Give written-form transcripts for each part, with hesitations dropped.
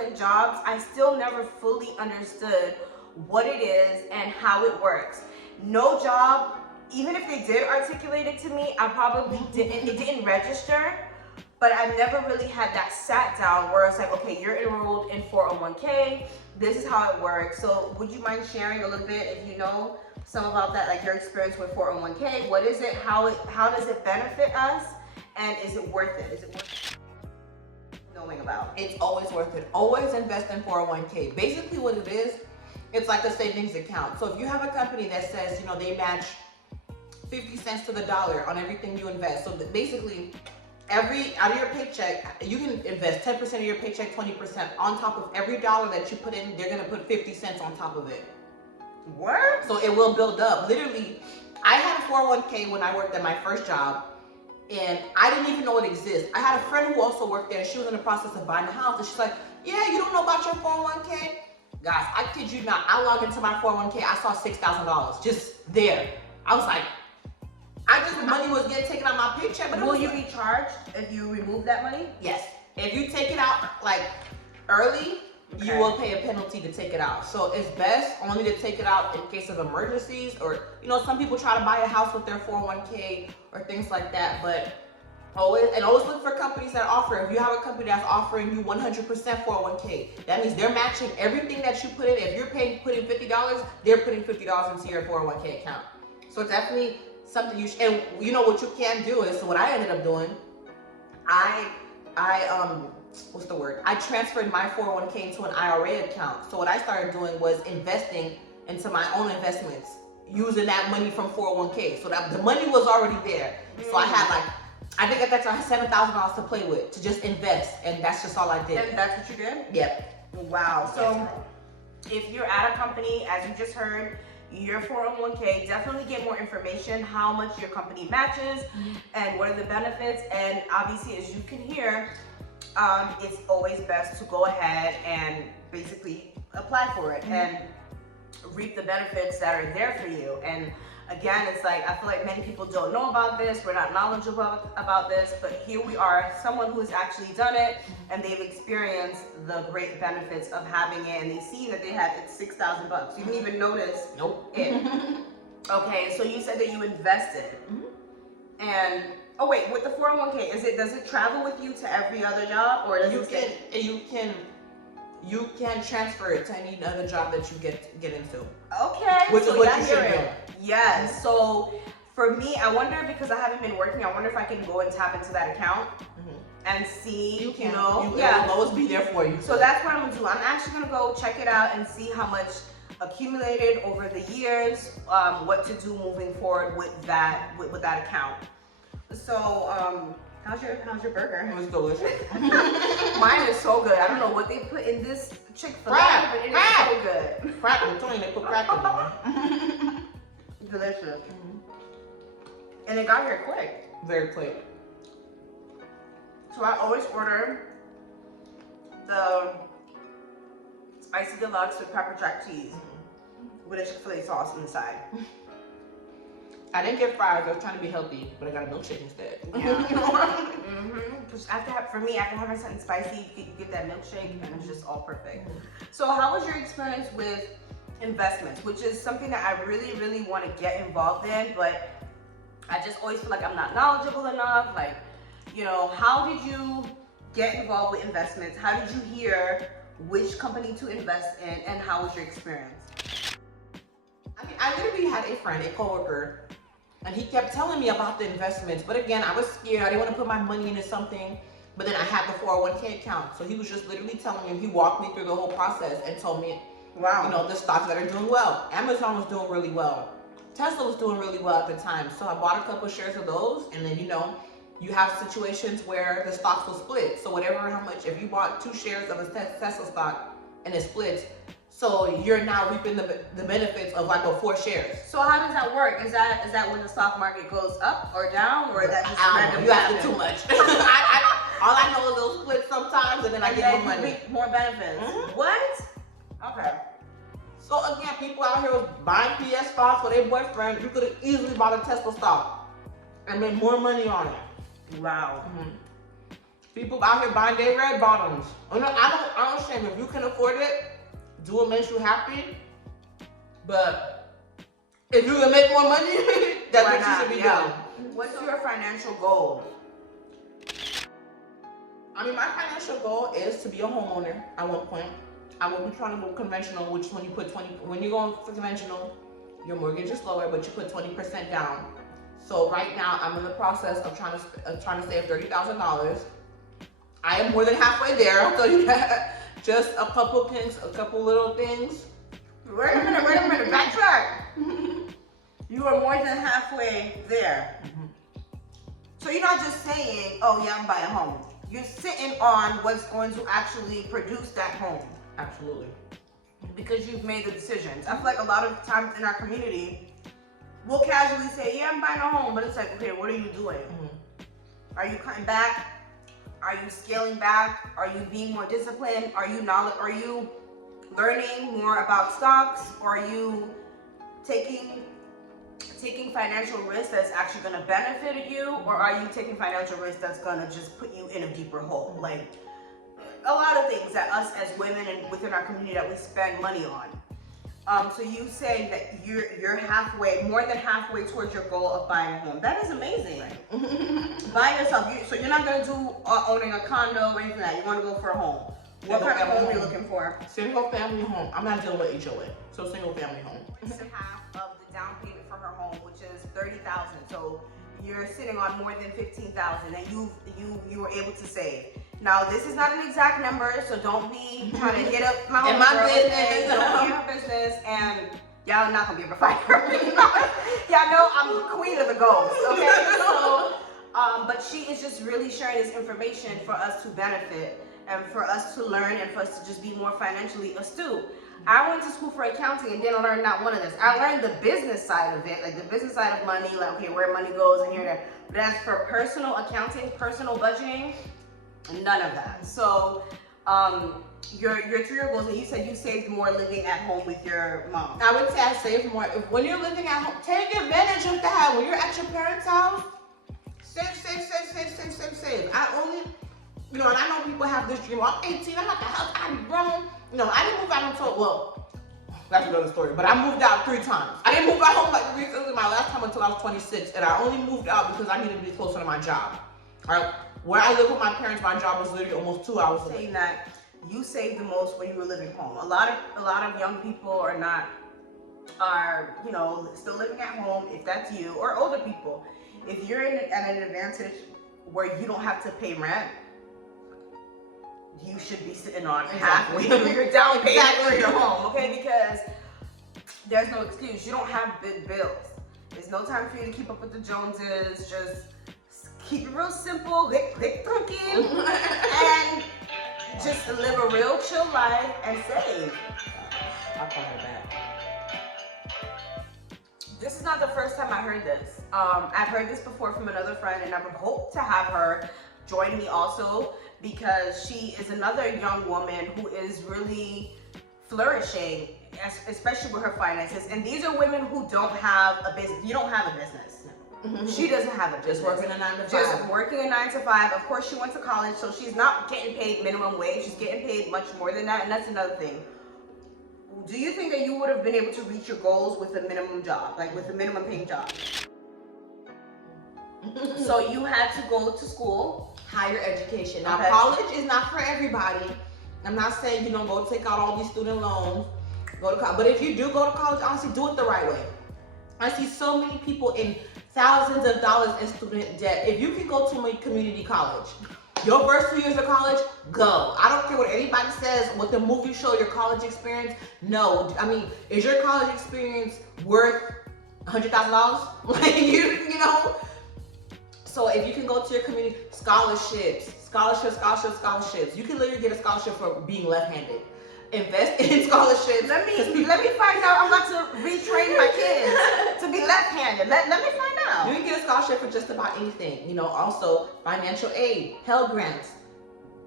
different jobs, I still never fully understood what it is and how it works. No job, even if they did articulate it to me, I probably didn't, it didn't register, but I've never really had that sat down where it's like, okay, you're enrolled in 401k, this is how it works. So would you mind sharing a little bit, if you know some about that, like your experience with 401k? What is it? How does it benefit us? And is it worth it? Is it worth knowing about? It's always worth it. Always invest in 401k. Basically what it is, it's like a savings account. So if you have a company that says, you know, they match 50 cents to the dollar on everything you invest. So basically, out of your paycheck, you can invest 10% of your paycheck, 20%. On top of every dollar that you put in, they're gonna put 50 cents on top of it. What? So it will build up. Literally, I had a 401k when I worked at my first job, and I didn't even know it existed. I had a friend who also worked there, and she was in the process of buying a house, and she's like, yeah, you don't know about your 401k? Guys, I kid you not, I logged into my 401k, I saw $6,000 just there. I was like, money was getting taken out of my paycheck. But will you be charged if you remove that money? Yes. If you take it out like early, you will pay a penalty to take it out. So it's best only to take it out in case of emergencies, or, you know, some people try to buy a house with their 401k or things like that. But always look for companies that offer. If you have a company that's offering you 100% 401k, that means they're matching everything that you put in. If you're putting $50, they're putting $50 into your 401k account. So definitely something you should. And you know what you can do is, so what I ended up doing, what's the word? I transferred my 401k into an IRA account. So what I started doing was investing into my own investments, using that money from 401k. So that the money was already there. So I had like, I think at that time I had $7,000 to play with, to just invest, and that's just all I did. And that's what you did? Yep. Wow. So if you're at a company, as you just heard, your 401k, definitely get more information, how much your company matches and what are the benefits. And obviously, as you can hear, it's always best to go ahead and basically apply for it and reap the benefits that are there for you. And again, it's like, I feel like many people don't know about this, we're not knowledgeable about this, but here we are, someone who has actually done it, and they've experienced the great benefits of having it, and they see that they had it's $6,000. You didn't even notice it. Okay, so you said that you invested. And oh wait, with the 401k, does it travel with you to every other job, or does you can transfer it to any other job that you get into. Okay. Which is what you should do. Yes. So for me, I wonder, because I haven't been working, I wonder if I can go and tap into that account and see, you can. It will always be there for you. So that's what I'm gonna do. I'm actually gonna go check it out and see how much accumulated over the years, what to do moving forward with that account. So how's your burger? It was delicious. Mine is so good. I don't know what they put in this Chick-fil-A, but it is so good. Crack, I'm telling you, they put crack in there. Delicious. And it got here quick. Very quick. So I always order the spicy deluxe with pepper jack cheese with a Chick-fil-A sauce inside. I didn't get fries, I was trying to be healthy, but I got a milkshake instead. Yeah. For me, after having something spicy, you get that milkshake, and it's just all perfect. So how was your experience with investments, which is something that I really, really want to get involved in, but I just always feel like I'm not knowledgeable enough. Like, you know, how did you get involved with investments? How did you hear which company to invest in, and how was your experience? I mean, I literally had a friend, a coworker, and he kept telling me about the investments. But again, I was scared. I didn't want to put my money into something. But then I had the 401k account. So he was just literally telling me, he walked me through the whole process and told me, wow, you know, the stocks that are doing well. Amazon was doing really well. Tesla was doing really well at the time. So I bought a couple of shares of those. And then, you know, you have situations where the stocks will split. So how much, if you bought 2 shares of a Tesla stock and it splits, so you're now reaping the benefits of like 4 shares. So how does that work? Is that when the stock market goes up or down, or is that just random? You ask too much. All I know is they'll split sometimes, and then I get more money. More benefits. What? Okay. So again, people out here was buying PS stocks for their boyfriend. You could have easily bought a Tesla stock and made more money on it. Wow. People out here buying their red bottoms. Oh, no, I don't shame. If you can afford it, do what makes you happy. But if you can make more money, that's what you should be doing. What's your financial goal? I mean, my financial goal is to be a homeowner at one point. I will be trying to go conventional, which when you put 20, when you're going for conventional, your mortgage is lower, but you put 20% down. So right now, I'm in the process of trying to save $30,000. I am more than halfway there. I'll tell you that. Just a couple things, a couple little things. Wait a minute, backtrack. You are more than halfway there. So you're not just saying, oh yeah, I'm buying a home. You're sitting on what's going to actually produce that home. Absolutely. Because you've made the decisions. I feel like a lot of times in our community, we'll casually say, yeah, I'm buying a home, but it's like, okay, what are you doing? Are you cutting back? Are you scaling back? Are you being more disciplined? Are you learning more about stocks? Or are you taking financial risk that's actually going to benefit you? Or are you taking financial risk that's going to just put you in a deeper hole? Like a lot of things that us as women and within our community that we spend money on. So you say that you're halfway, more than halfway towards your goal of buying a home. That is amazing. Buying yourself. So you're not going to do owning a condo or anything like that. You want to go for a home. What kind of home are you looking for? Single family home. I'm not dealing with HOA. So single family home. Half of the down payment for her home, which is $30,000. So you're sitting on more than $15,000 and you were able to save. Now this is not an exact number, so don't be trying to hit up my business. Don't be her business, and y'all not gonna be able to find her. Y'all know I'm queen of the goals, okay? So, but she is just really sharing this information for us to benefit and for us to learn and for us to just be more financially astute. I went to school for accounting and didn't learn not one of this. I learned the business side of it, like the business side of money, like okay, where money goes and here and there. But as for personal accounting, personal budgeting, none of that. So your 3-year goals, and you said you saved more living at home with your mom. I would say I saved more. When you're living at home, take advantage of that. When you're at your parents' house, save. I only, and I know people have this dream. I'm 18, I'm at the house, I'm grown. I didn't move out until, well, that's another story, but I moved out 3 times. I didn't move out home like recently, my last time until I was 26, and I only moved out because I needed to be closer to my job. All right. Where I live with my parents, my job was literally almost 2 hours away. Saying that you saved the most when you were living home. A lot of young people are still living at home, if that's you, or older people. If you're at an advantage where you don't have to pay rent, you should be sitting on halfway through your down payment for your home, okay? Because there's no excuse. You don't have big bills. There's no time for you to keep up with the Joneses. Just keep it real simple, lick cooking, and just live a real chill life and save. I'll call her back. This is not the first time I heard this. I've heard this before from another friend, and I would hope to have her join me also, because she is another young woman who is really flourishing, especially with her finances. And these are women who don't have a business. You don't have a business. She doesn't have a business. Just working a 9 to 5. Just working a 9 to 5. Of course, she went to college, so she's not getting paid minimum wage. She's getting paid much more than that, and that's another thing. Do you think that you would have been able to reach your goals with a minimum job, like with a minimum paying job? So you had to go to school. Higher education. Now, college is not for everybody. I'm not saying you don't go take out all these student loans, go to college. But if you do go to college, honestly, do it the right way. I see so many people in thousands of dollars in student debt. If you can go to a community college, your first 2 years of college, go. I don't care what anybody says, what the movies show, your college experience. No, I mean, is your college experience worth $100,000? Like, you know? So if you can go to your community, scholarships. You can literally get a scholarship for being left-handed. Invest in scholarships. Let me find out. I'm about to retrain my kids to be left-handed. Let me find out. You can get a scholarship for just about anything. Also financial aid, Pell Grants.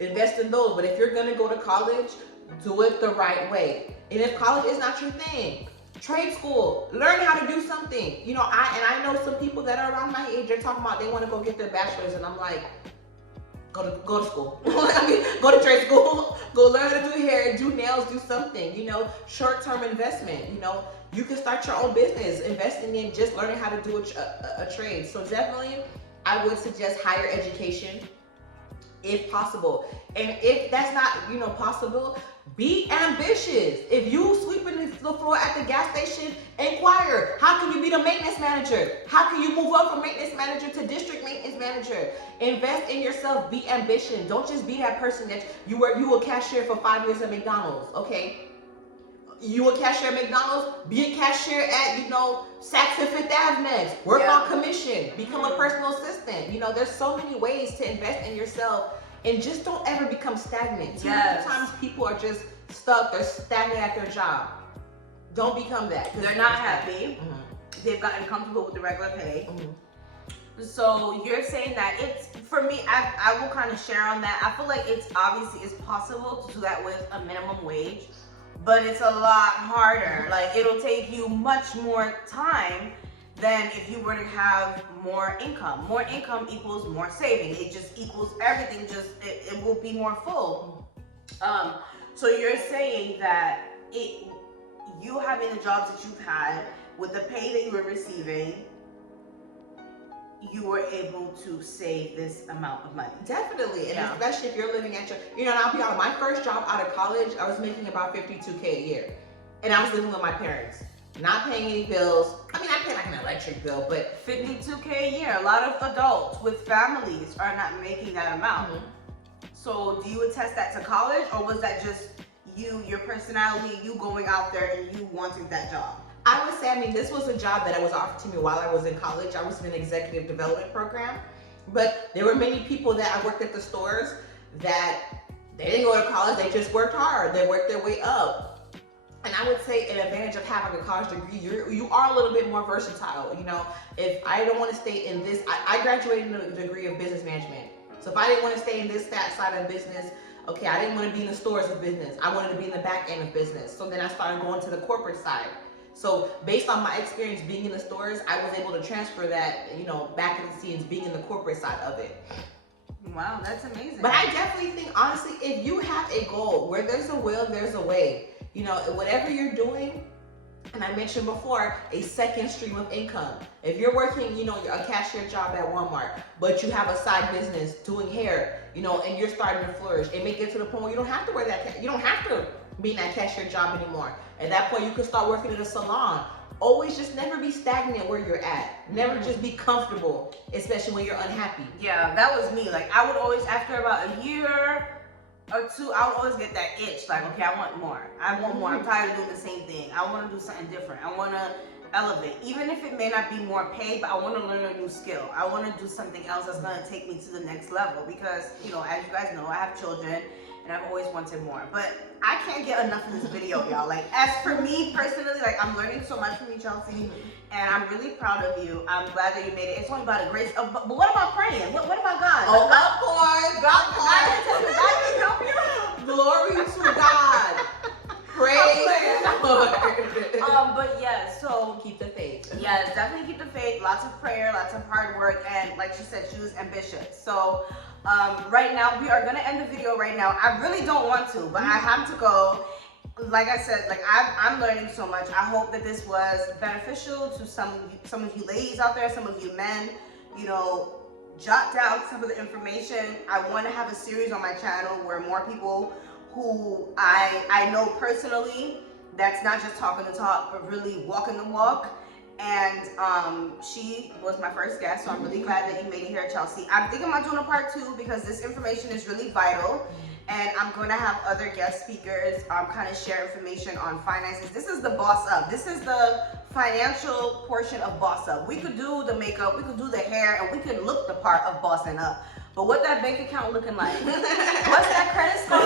Invest in those. But if you're gonna go to college, do it the right way. And if college is not your thing, trade school, learn how to do something. I know some people that are around my age, they're talking about they want to go get their bachelor's, and I'm like, go to school. I mean, go to trade school. Go learn how to do hair, do nails, do something. You know, short-term investment. You know, you can start your own business, investing in just learning how to do a trade. So definitely, I would suggest higher education, if possible. And if that's not, you know, possible, be ambitious. If you sweeping the floor at the gas station, inquire. How can you be the maintenance manager? How can you move up from maintenance manager to district maintenance manager? Invest in yourself. Be ambitious. Don't just be that person that you were cashier for 5 years at McDonald's. Okay, you a cashier at McDonald's, be a cashier at, you know, Saks and Fifth Ave next. Work on commission, become a personal assistant. You know, there's so many ways to invest in yourself, and just don't ever become stagnant. Too many times people are just stuck, they're stagnant at their job. Don't become that. They're not happy. They've gotten comfortable with the regular pay. So you're saying that it's, for me, I will kind of share on that. I feel like it's obviously it's possible to do that with a minimum wage, but it's a lot harder. Like, it'll take you much more time than if you were to have more income. More income equals more saving. It just equals everything. Just it will be more full. So you're saying that you having the jobs that you've had with the pay that you were receiving, you were able to save this amount of money. Definitely, and especially if you're living at your, you know, and I'll be honest, my first job out of college, I was making about $52K a year. And I was living with my parents, not paying any bills. I mean, I pay like an electric bill, but $52K a year. A lot of adults with families are not making that amount. So do you attest that to college, or was that just you, your personality, you going out there and you wanting that job? I would say, I mean, this was a job that was offered to me while I was in college. I was in an executive development program, but there were many people that I worked at the stores that they didn't go to college, they just worked hard. They worked their way up. And I would say an advantage of having a college degree, you are a little bit more versatile. You know, if I don't want to stay in this, I graduated in a degree of business management. So if I didn't want to stay in this side of business, okay, I didn't want to be in the stores of business. I wanted to be in the back end of business. So then I started going to the corporate side. So based on my experience being in the stores, I was able to transfer that, you know, back in the scenes, being in the corporate side of it. Wow, that's amazing. But I definitely think, honestly, if you have a goal, where there's a will, there's a way. You know, whatever you're doing, and I mentioned before, a second stream of income. If you're working, you know, a cashier job at Walmart, but you have a side business doing hair, you know, and you're starting to flourish, it may get to the point where you don't have to wear that, you don't have to be in that cashier job anymore. At that point, you can start working at a salon. Always just never be stagnant where you're at. Never just be comfortable, especially when you're unhappy. Yeah, that was me. Like, I would always, after about a year or two, I would always get that itch. Like, okay, I want more. I want more. I'm tired of doing the same thing. I want to do something different. I want to elevate. Even if it may not be more paid, but I want to learn a new skill. I want to do something else that's going to take me to the next level. Because, you know, as you guys know, I have children, and I've always wanted more. But I can't get enough of this video, y'all. Like, as for me personally, like, I'm learning so much from you, Chelsea, and I'm really proud of you. I'm glad that you made it. It's only about a grace. But what about praying? What about God? Oh, of course. God can help you. Glory to God. Praise the Lord. But yeah, so keep the faith. Yes, definitely keep the faith. Lots of prayer, lots of hard work, and like she said, she was ambitious. So right now, we are gonna end the video right now. I really don't want to, but I have to go. Like I said, like I'm learning so much. I hope that this was beneficial to some of you ladies out there, some of you men. You know, jot down some of the information. I want to have a series on my channel where more people who I know personally, that's not just talking the talk, but really walking the walk. And she was my first guest, so I'm really glad that you made it here, Chelsea. I'm thinking about doing a part 2 because this information is really vital, and I'm going to have other guest speakers kind of share information on finances. This is the Boss Up. This is the financial portion of Boss Up. We could do the makeup, we could do the hair, and we could look the part of bossing up. But what that bank account looking like? What's that credit score?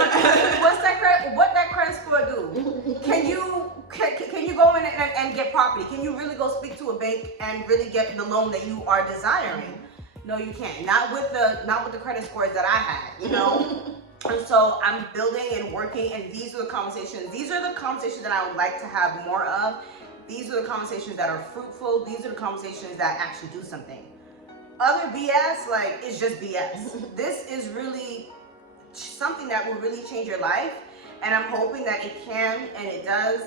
What that credit score do? Can you go in and get property? Can you really go speak to a bank and really get the loan that you are desiring? No, you can't. Not with the credit scores that I had, you know? And so I'm building and working, and these are the conversations. These are the conversations that I would like to have more of. These are the conversations that are fruitful. These are the conversations that actually do something. other BS, like, it's just BS. This is really something that will really change your life, and I'm hoping that it can, and it does.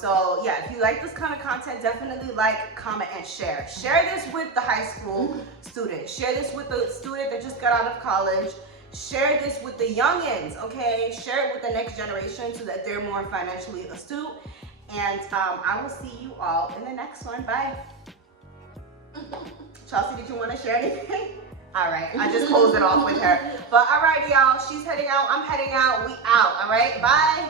So yeah, if you like this kind of content, definitely like, comment, and share. Share this with the high school student. Share this with the student that just got out of college. Share this with the youngins, okay? Share it with the next generation so that they're more financially astute. And I will see you all in the next one. Bye. Chelsea, did you want to share anything? All right, I just closed it off with her. But all right, y'all, she's heading out, I'm heading out, we out, all right? Bye.